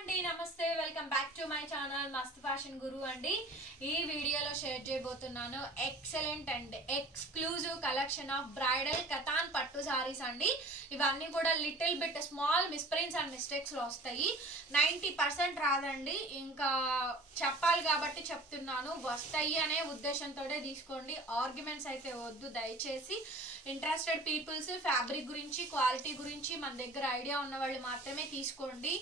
అండి నమస్తే welcome back to my channel మస్త్ ఫ్యాషన్ గురు అండి. ఈ వీడియోలో షేర్ చేయబోతున్నాను excellent and exclusive collection of bridal katan పట్టు సారీస్ అండి. ఇవన్నీ కూడా little bit small misprints and mistakes లో వస్తాయి. 90% రాదండి, ఇంకా చెప్పాలి కాబట్టి చెప్తున్నాను. వస్తాయి అనే ఉద్దేశంతో తీసుకోండి, ఆర్గ్యుమెంట్స్ అయితే వద్దు దయచేసి. ఇంట్రెస్టెడ్ పీపుల్స్ ఫ్యాబ్రిక్ గురించి క్వాలిటీ గురించి మన దగ్గర ఐడియా ఉన్న వాళ్ళు మాత్రమే తీసుకోండి,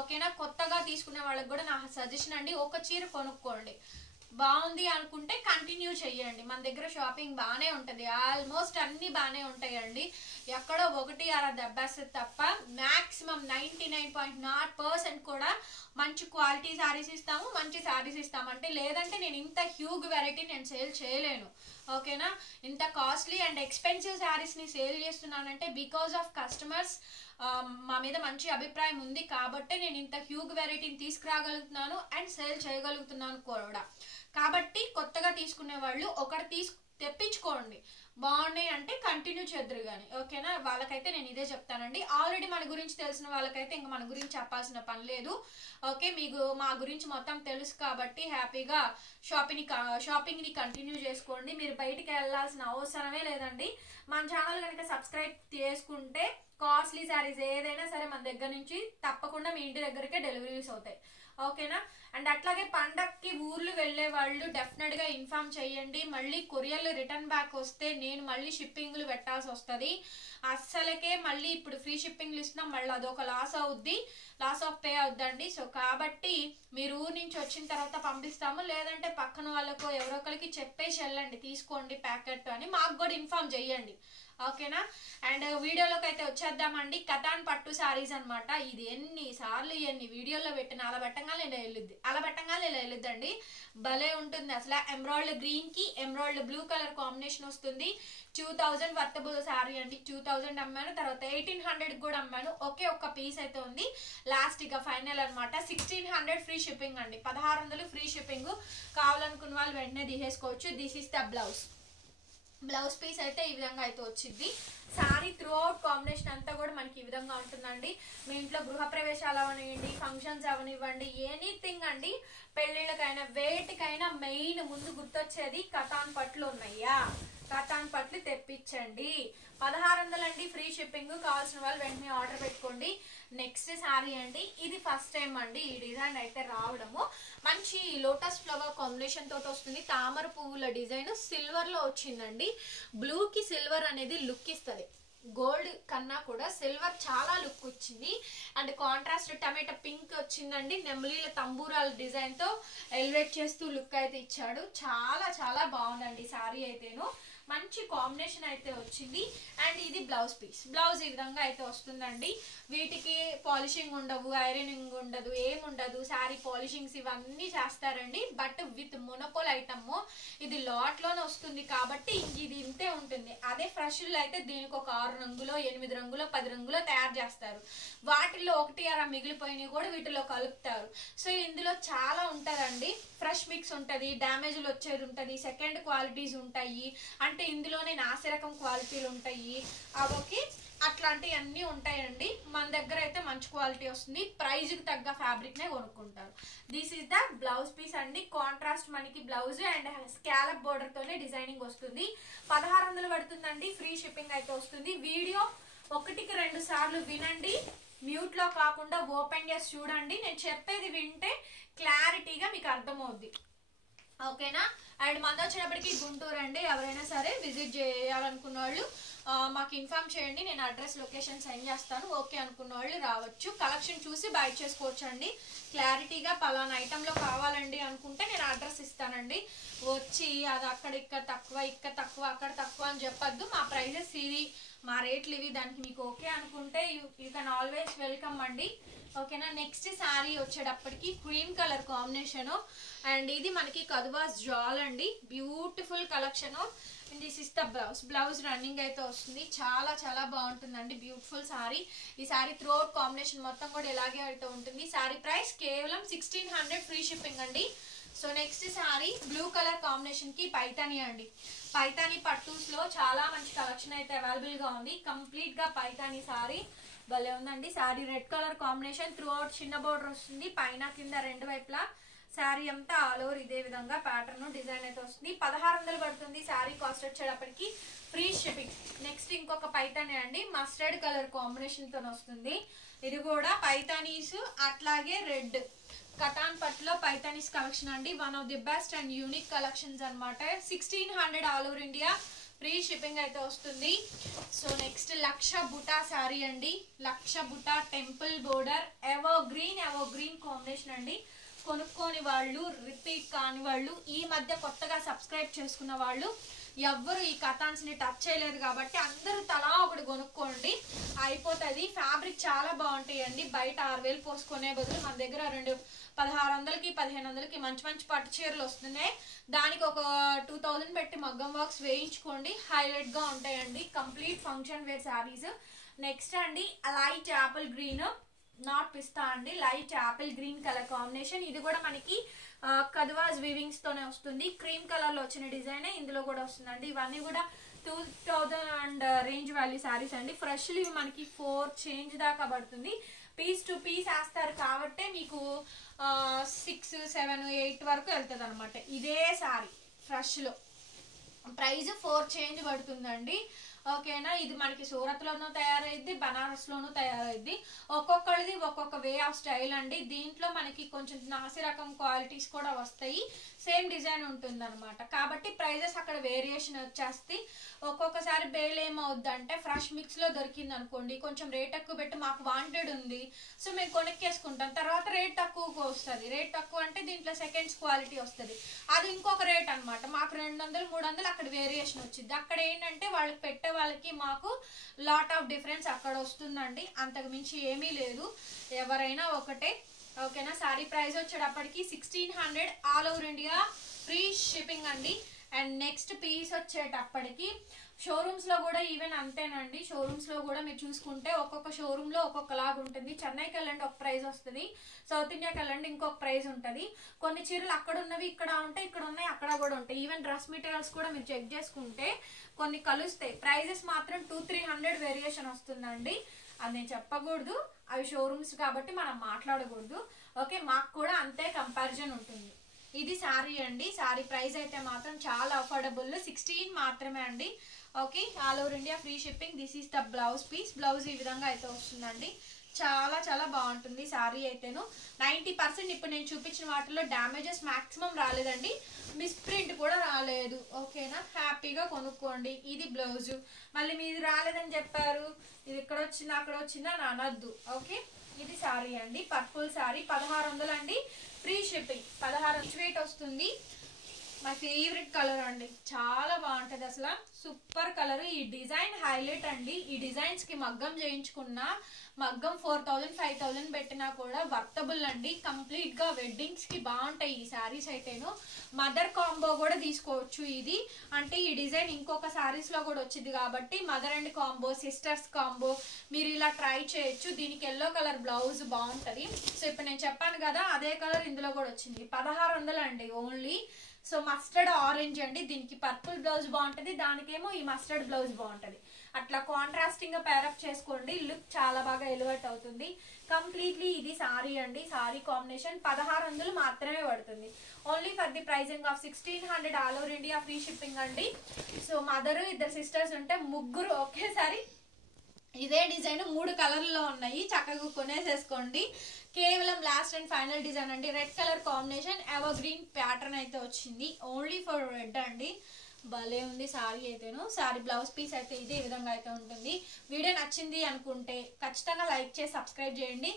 ఓకేనా. కొత్తగా తీసుకునే వాళ్ళకి కూడా నా సజెషన్ అండి, ఒక చీర కొనుక్కోండి, బాగుంది అనుకుంటే కంటిన్యూ చెయ్యండి. మన దగ్గర షాపింగ్ బాగానే ఉంటుంది, ఆల్మోస్ట్ అన్ని బాగానే ఉంటాయండి. ఎక్కడో ఒకటి అలా దెబ్బేస్తుంది తప్ప మ్యాక్సిమం 99.0% కూడా మంచి క్వాలిటీ శారీస్ ఇస్తాము, మంచి శారీస్ ఇస్తాము. అంటే లేదంటే నేను ఇంత హ్యూగ్ వెరైటీ నేను సేల్ చేయలేను, ఓకేనా. ఇంత కాస్ట్లీ అండ్ ఎక్స్పెన్సివ్ శారీస్ని సేల్ చేస్తున్నానంటే బికాస్ ఆఫ్ కస్టమర్స్ మా మీద మంచి అభిప్రాయం ఉంది కాబట్టి నేను ఇంత హ్యూగ్ వెరైటీని తీసుకురాగలుగుతున్నాను అండ్ సేల్ చేయగలుగుతున్నాను కూడా. కాబట్టి కొత్తగా తీసుకునే వాళ్ళు ఒకటి తెప్పించుకోండి, బాగున్నాయి అంటే కంటిన్యూ చేద్దరు కానీ, ఓకేనా. వాళ్ళకైతే నేను ఇదే చెప్తానండి. ఆల్రెడీ మన గురించి తెలిసిన వాళ్ళకైతే ఇంకా మన గురించి చెప్పాల్సిన పని లేదు, ఓకే. మీకు మా గురించి మొత్తం తెలుసు కాబట్టి హ్యాపీగా షాపింగ్ని కంటిన్యూ చేసుకోండి. మీరు బయటికి వెళ్ళాల్సిన అవసరమే లేదండి. మన ఛానల్ కనుక సబ్స్క్రైబ్ చేసుకుంటే కాస్ట్లీ శారీస్ ఏదైనా సరే మన దగ్గర నుంచి తప్పకుండా మీ ఇంటి దగ్గరకే డెలివరీస్ అవుతాయి, ఓకేనా. అండ్ అట్లాగే పండక్కి ఊర్లు వెళ్ళే వాళ్ళు డెఫినెట్ గా ఇన్ఫార్మ్ చేయండి. మళ్ళీ కొరియర్లు రిటర్న్ బ్యాక్ వస్తే నేను మళ్ళీ షిప్పింగ్లు పెట్టాల్సి వస్తుంది. అస్సలకే మళ్ళీ ఇప్పుడు ఫ్రీ షిప్పింగ్లు ఇస్తున్నాం, మళ్ళీ అదొక లాస్ అవుద్ది, లాస్ ఆఫ్ పే అవుద్దండి. సో కాబట్టి మీరు ఊరు నుంచి వచ్చిన తర్వాత పంపిస్తాము, లేదంటే పక్కన వాళ్ళకు ఎవరో ఒకరికి చెప్పేసి వెళ్ళండి తీసుకోండి ప్యాకెట్ అని మాకు కూడా ఇన్ఫార్మ్ చేయండి, ఓకేనా. అండ్ వీడియోలోకి అయితే వచ్చేద్దామండి. కతాన్ పట్టు సారీస్ అనమాట. ఇది ఎన్ని వీడియోలో పెట్టిన అలా పెట్టంగానే ఇలా వెళ్ళుద్దండి, భలే ఉంటుంది అసలు. ఎమరాల్డ్ గ్రీన్ కి ఎమరాల్డ్ బ్లూ కలర్ కాంబినేషన్ వస్తుంది. 2000 వర్తబుల్ శారీ అండి. 2000 అమ్మాను, తర్వాత 1800 కూడా అమ్మాను. ఒక్క పీస్ అయితే ఉంది లాస్ట్, ఇక ఫైనల్ అనమాట. 1600 ఫ్రీ షిప్పింగ్ అండి, 1600 ఫ్రీ షిప్పింగ్. కావాలనుకున్న వాళ్ళు వెంటనే తీసేసుకోవచ్చు. This is the blouse piece అయితే ఈ విధంగా అయితే వచ్చింది. శారీ త్రూ అవుట్ కాంబినేషన్ అంతా కూడా మనకి ఈ విధంగా ఉంటుందండి. మీ ఇంట్లో గృహప్రవేశాలు అవనివ్వండి, ఫంక్షన్స్ అవనివ్వండి, ఎనీథింగ్ అండి, పెళ్లిళ్ళకైనా వేటికైనా మెయిన్ ముందు గుర్తొచ్చేది కతాన్ పట్లు ఉన్నాయా, కతాన్ పట్లు తెప్పించండి. 1600 అండి ఫ్రీ షిప్పింగ్. కావాల్సిన వాళ్ళు వెంటనే ఆర్డర్ పెట్టుకోండి. నెక్స్ట్ శారీ అండి, ఇది ఫస్ట్ టైం అండి ఈ డిజైన్ అయితే రావడము. మంచి లోటస్ ఫ్లవర్ కాంబినేషన్ తోటి వస్తుంది. తామర పువ్వుల డిజైన్ సిల్వర్ లో వచ్చిందండి. బ్లూ కి సిల్వర్ అనేది లుక్ ఇస్తుంది, గోల్డ్ కన్నా కూడా సిల్వర్ చాలా లుక్ వచ్చింది. అండ్ కాంట్రాస్ట్ టమాటా పింక్ వచ్చిందండి. నెమలీల తంబూరాల డిజైన్ తో ఎలివేట్ చేస్తూ లుక్ అయితే ఇచ్చాడు. చాలా చాలా బాగుందండి శారీ అయితేను, మంచి కాంబినేషన్ అయితే వచ్చింది. అండ్ ఇది బ్లౌజ్ పీస్. బ్లౌజ్ ఈ విధంగా అయితే వస్తుందండి. వీటికి పాలిషింగ్ ఉండవు, ఐరనింగ్ ఉండదు, ఏముండదు. శారీ పాలిషింగ్స్ ఇవన్నీ చేస్తారండి, బట్ విత్ మొనోపోల్ ఐటమ్. ఇది లాట్ లోనే వస్తుంది కాబట్టి ఇది ఇంతే ఉంటుంది. అదే ఫ్రెష్లు అయితే దీనికి ఒక 6 రంగులో 8 రంగులో 10 రంగులో తయారు చేస్తారు. వాటిల్లో 1 అర మిగిలిపోయినవి కూడా వీటిలో కలుపుతారు. సో ఇందులో చాలా ఉంటుందండి. ఫ్రెష్ మిక్స్ ఉంటుంది, డ్యామేజ్లు వచ్చేది ఉంటుంది, సెకండ్ క్వాలిటీస్ ఉంటాయి, అంటే ఇందులోనే నాసిరకం క్వాలిటీలు ఉంటాయి, అవకి అట్లాంటివి అన్నీ ఉంటాయండి. మన దగ్గర అయితే మంచి క్వాలిటీ వస్తుంది, ప్రైజ్కి తగ్గ ఫ్యాబ్రిక్నే కొనుక్కుంటారు. This is the blouse piece అండి. కాంట్రాస్ట్ మనకి బ్లౌజ్ అండ్ స్కాలప్ బోర్డర్ తోనే డిజైనింగ్ వస్తుంది. 1600 పడుతుందండి, ఫ్రీ షిప్పింగ్ అయితే వస్తుంది. వీడియో 1కి 2 సార్లు వినండి, మ్యూట్ లో కాకుండా ఓపెన్ చేసి చూడండి. నేను చెప్పేది వింటే క్లారిటీగా మీకు అర్థమవుద్ది, ఓకేనా. అండ్ మన వచ్చినప్పటికీ గుంటూరు అండి. ఎవరైనా సరే విజిట్ చేయాలనుకున్న వాళ్ళు మాకు ఇన్ఫార్మ్ చేయండి, నేను అడ్రస్ లొకేషన్ సెండ్ చేస్తాను. ఓకే అనుకున్న వాళ్ళు రావచ్చు, కలెక్షన్ చూసి బై చేసుకోవచ్చు అండి. క్లారిటీగా పలానా ఐటెంలో కావాలండి అనుకుంటే నేను అడ్రస్ ఇస్తానండి. వచ్చి అది అక్కడ ఇక్కడ తక్కువ ఇక్కడ తక్కువ అక్కడ తక్కువ అని చెప్పొద్దు. మా ప్రైజెస్ ఇది, మా రేట్లు ఇవి, దానికి మీకు ఓకే అనుకుంటే యూ కెన్ ఆల్వేస్ వెల్కమ్ అండి, ఓకేనా. నెక్స్ట్ శారీ వచ్చేటప్పటికి క్రీమ్ కలర్ కాంబినేషన్. అండ్ ఇది మనకి కదువాస్ జాల్ అండి, beautiful collection. This is the blouse running అయితే వస్తుంది. చాలా చాలా బాగుంటుందండి, బ్యూటిఫుల్ శారీ. ఈ శారీ త్రూ అవుట్ కాంబినేషన్ మొత్తం కూడా ఇలాగే అయితే ఉంటుంది. శారీ ప్రైస్ కేవలం 1600 ఫ్రీ షిప్పింగ్ అండి. So next sari blue colour combination కి పైతాని అండి. పైతాని పట్టూస్ లో చాలా మంచి కలెక్షన్ అయితే అవైలబుల్ గా ఉంది. కంప్లీట్ గా పైతాని శారీ, భలే ఉందండి sari. Red colour combination, through out చిన్న బోర్డర్ వస్తుంది, పైన కింద రెండు వైపులా శారీ అంతా ఆల్ ఓవర్ ఇదే విధంగా ప్యాటర్న్ డిజైన్ అయితే వస్తుంది. 1600 పడుతుంది శారీ కాస్ట్ వచ్చేటప్పటికి, ఫ్రీ షిప్పింగ్. నెక్స్ట్ ఇంకొక పైతాని అండి, మస్టర్డ్ కలర్ కాంబినేషన్ తో వస్తుంది. ఇది కూడా పైతానీస్ అట్లాగే రెడ్ కటాన్ పట్టులో పైతానీస్ కలెక్షన్ అండి. One of the best and unique collections అనమాట. 1600 all over India, free shipping అయితే వస్తుంది. సో నెక్స్ట్ లక్ష బుటా శారీ అండి. Lakh buta temple border, evergreen combination అండి. కొనుక్కోని వాళ్ళు, రిపీట్ కాని వాళ్ళు, ఈ మధ్య కొత్తగా సబ్స్క్రైబ్ చేసుకున్న వాళ్ళు ఎవ్వరు ఈ కథాన్స్ ని టచ్ చేయలేదు కాబట్టి అందరూ తలా ఒకటి కొనుక్కోండి, అయిపోతుంది. ఫ్యాబ్రిక్ చాలా బాగుంటాయండి. బయట 6000 పోసుకునే బదులు మన దగ్గర 1600కి 1500కి మంచి మంచి పట్టు చీరలు వస్తున్నాయి. దానికి ఒక 2000 పెట్టి మగ్గం వర్క్స్ వేయించుకోండి, హైలైట్ గా ఉంటాయండి. Complete function wear saris. Next అండి light apple green, not pista అండి, light apple green colour combination. ఇది కూడా మనకి కద్వాజ్ వీవింగ్స్ తోనే వస్తుంది. క్రీమ్ కలర్ లో వచ్చిన డిజైన్ ఇందులో కూడా వస్తుందండి. ఇవన్నీ కూడా 2000 రేంజ్ వాల్యూ శారీస్ అండి. ఫ్రెష్లు ఇవి మనకి 4 చేంజ్ దాకా పడుతుంది. పీస్ టు పీస్ వేస్తారు కాబట్టి మీకు 6, 7, 8 వరకు వెళ్తుంది అనమాట. ఇదే శారీ ఫ్రెష్ లో ప్రైస్ 4 చేంజ్ పడుతుందండి. ఓకేనా, ఇది మనకి సూరత్ లోనూ తయారైద్ది, బనారస్ లోనూ తయారైద్ది. ఒక్కొక్కరిది ఒక్కొక్క వే ఆఫ్ స్టైల్ అండి. దీంట్లో మనకి కొంచెం నాసి రకం క్వాలిటీస్ కూడా వస్తాయి, సేమ్ డిజైన్ ఉంటుంది అనమాట. కాబట్టి ప్రైజెస్ అక్కడ వేరియేషన్ వచ్చేస్తాయి. ఒక్కొక్కసారి బేల్ ఏమవుద్ది అంటే ఫ్రెష్ మిక్స్ లో దొరికింది అనుకోండి, కొంచెం రేట్ ఎక్కువ పెట్టి మాకు వాంటెడ్ ఉంది సో మేము కొనుక్కేసుకుంటాం, తర్వాత రేట్ తక్కువకు వస్తుంది. రేట్ తక్కువ అంటే దీంట్లో సెకండ్స్ క్వాలిటీ వస్తుంది, అది ఇంకొక రేట్ అనమాట. మాకు 200, 300 అక్కడ వేరియేషన్ వచ్చింది. అక్కడ ఏంటంటే వాళ్ళకి పెట్టే వాళ్ళకి మాకు లాట్ ఆఫ్ డిఫరెన్స్ అక్కడ వస్తుందండి, అంతకు మించి ఏమీ లేదు, ఎవరైనా ఒకటే. ఓకేనా, సారీ ప్రైస్ వచ్చేటప్పటికి 1600 all over India, free shipping అండి. అండ్ నెక్స్ట్ పీస్ వచ్చేటప్పటికి షోరూమ్స్ లో కూడా ఈవెన్ అంతేనండి. షోరూమ్స్ లో కూడా మీరు చూసుకుంటే ఒక్కొక్క షోరూమ్ లో ఒక్కొక్కలాగా ఉంటుంది. చెన్నైకి వెళ్ళండి ఒక ప్రైస్ వస్తుంది, సౌత్ ఇండియాకి వెళ్ళండి ఇంకొక ప్రైస్ ఉంటుంది. కొన్ని చీరలు అక్కడ ఉన్నవి ఇక్కడ ఉంటాయి, ఇక్కడ ఉన్నాయి అక్కడ కూడా ఉంటాయి. ఈవెన్ డ్రెస్ మెటీరియల్స్ కూడా మీరు చెక్ చేసుకుంటే కొన్ని కలుస్తాయి. ప్రైజెస్ మాత్రం 200-300 వేరియేషన్ వస్తుందండి. అది నేను చెప్పకూడదు, అవి షోరూమ్స్ కాబట్టి మనం మాట్లాడకూడదు. ఓకే, మాకు కూడా అంతే కంపారిజన్ ఉంటుంది. ఇది శారీ అండి. శారీ ప్రైస్ అయితే మాత్రం చాలా అఫోర్డబుల్, 16 మాత్రమే అండి. Okay, all over India, free shipping. This is the blouse piece. Blouse ఈ విధంగా అయితే వస్తుందండి. చాలా చాలా బాగుంటుంది శారీ అయితేను. 90% ఇప్పుడు నేను చూపించిన వాటిలో డ్యామేజెస్ మాక్సిమం రాలేదండి, మిస్ప్రింట్ కూడా రాలేదు. ఓకేనా, హ్యాపీగా కొనుక్కోండి. ఇది బ్లౌజ్. మళ్ళీ మీది రాలేదని చెప్పారు, ఇది ఇక్కడ వచ్చిందా అక్కడ వచ్చిందా అని అనొద్దు. ఓకే, ఇది శారీ అండి. పర్పుల్ శారీ 1600 అండి, ఫ్రీ షిప్పింగ్. 16 స్వీట్ వస్తుంది. మై ఫేవరెట్ కలర్ అండి, చాలా బాగుంటుంది అసలు, సూపర్ కలర్. ఈ డిజైన్ హైలైట్ అండి. ఈ డిజైన్స్ కి మగ్గం చేయించుకున్న మగ్గం 4000-5000 పెట్టినా కూడా వర్తబుల్ అండి. కంప్లీట్ గా వెడ్డింగ్స్ కి బాగుంటాయి ఈ శారీస్ అయితేను. మదర్ కాంబో కూడా తీసుకోవచ్చు. ఇది అంటే ఈ డిజైన్ ఇంకొక శారీస్ లో కూడా వచ్చింది కాబట్టి mother and combo, sisters combo మీరు ఇలా ట్రై చేయొచ్చు. దీనికి ఎల్లో కలర్ బ్లౌజ్ బాగుంటది. సో ఇప్పుడు నేను చెప్పాను కదా అదే కలర్ ఇందులో కూడా వచ్చింది. 1600 అండి ఓన్లీ. సో మస్టర్డ్ ఆరెంజ్ అండి, దీనికి పర్పుల్ బ్లౌజ్ బాగుంటది, దానికేమో ఈ మస్టర్డ్ బ్లౌజ్ బాగుంటది. అట్లా కాంట్రాస్టింగ్ గా పేరప్ చేసుకోండి, లుక్ చాలా బాగా ఎలివేట్ అవుతుంది. కంప్లీట్లీ ఇది సారీ అండి. సారీ కాంబినేషన్ 1600 మాత్రమే పడుతుంది. Only for the pricing of 1600 all over India, free shipping అండి. సో మదర్, ఇద్దరు సిస్టర్స్ ఉంటే ముగ్గురు ఒకేసారి ఇదే డిజైన్ 3 కలర్లో ఉన్నాయి, చక్కగా కొనేసేసుకోండి. కేవలం లాస్ట్ అండ్ ఫైనల్ డిజైన్ అండి. Red colour combination, ever green pattern అయితే వచ్చింది, ఓన్లీ ఫర్ రెడ్ అండి. భలే ఉంది సారీ అయితేను. సారీ బ్లౌజ్ పీస్ అయితే ఇదే విధంగా అయితే ఉంటుంది. వీడియో నచ్చింది అనుకుంటే ఖచ్చితంగా లైక్ చేసి సబ్స్క్రైబ్ చేయండి.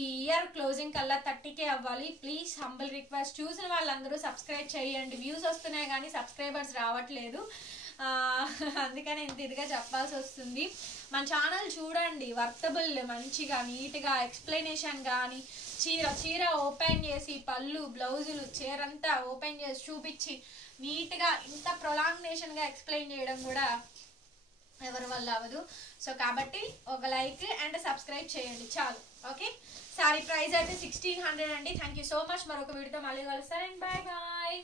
ఈ ఇయర్ క్లోజింగ్ కల్లా 30K అవ్వాలి. Please humble request. చూసిన వాళ్ళందరూ సబ్స్క్రైబ్ చేయండి. వ్యూస్ వస్తున్నాయి కానీ సబ్స్క్రైబర్స్ రావట్లేదు, అందుకని ఇంత ఇదిగా చెప్పాల్సి వస్తుంది. మన ఛానల్ చూడండి, వర్తబుల్, మంచిగా నీట్గా ఎక్స్ప్లెనేషన్ కానీ, చీర ఓపెన్ చేసి పళ్ళు బ్లౌజులు చీరంతా ఓపెన్ చేసి చూపించి నీట్గా ఇంత ప్రొలాంగ్నేషన్గా ఎక్స్ప్లెయిన్ చేయడం కూడా ఎవరి వల్ల అవ్వదు. సో కాబట్టి ఒక లైక్ అండ్ సబ్స్క్రైబ్ చేయండి చాలు. ఓకే, సారీ ప్రైస్ అయితే 1600 అండి. Thank you so much. మరొక వీడియోతో మళ్ళీ కలుస్తాను. Bye bye.